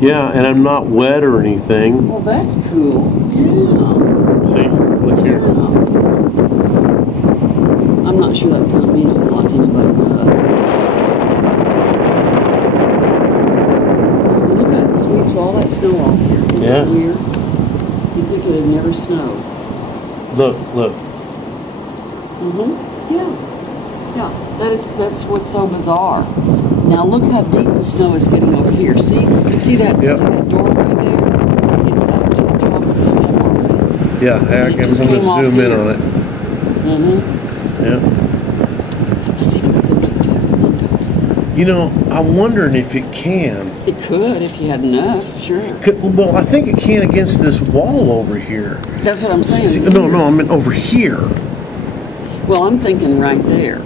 Yeah, and I'm not wet or anything. Well, that's cool. Yeah. See, look here. Yeah. I'm not sure that's going to mean a whole lot to anybody but us. And look how it sweeps all that snow off here. Isn't Yeah. that weird? You'd think it had never snowed. Look, look. Yeah. Yeah. That's what's so bizarre. Now look how deep the snow is getting over here. See that? See that doorway there? It's up to the top of the step already. Yeah, I'm going to zoom in on it. Yeah. Let's see if it gets up to the top of the windows. You know, I'm wondering if it can. It could if you had enough, sure. Well, I think it can against this wall over here. That's what I'm saying. See, no, I meant over here. Well, I'm thinking right there.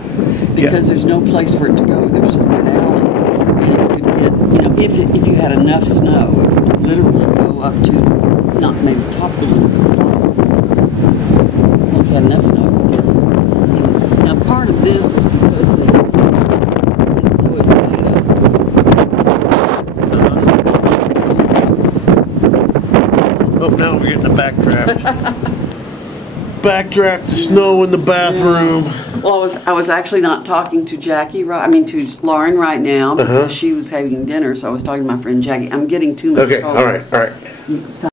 Because there's no place for it to go. There's just that alley. And it could get, you know, if you had enough snow, it could literally go up to, not maybe the top of the window, but the bottom. If you had enough snow. Now, part of this is because it's so ignited up. Oh, now we're getting a backdraft. Backdraft to snow in the bathroom. Yeah. Well, I was actually not talking to Jackie, to Lauren right now because she was having dinner, so I was talking to my friend Jackie. I'm getting too much cold. Okay, all right.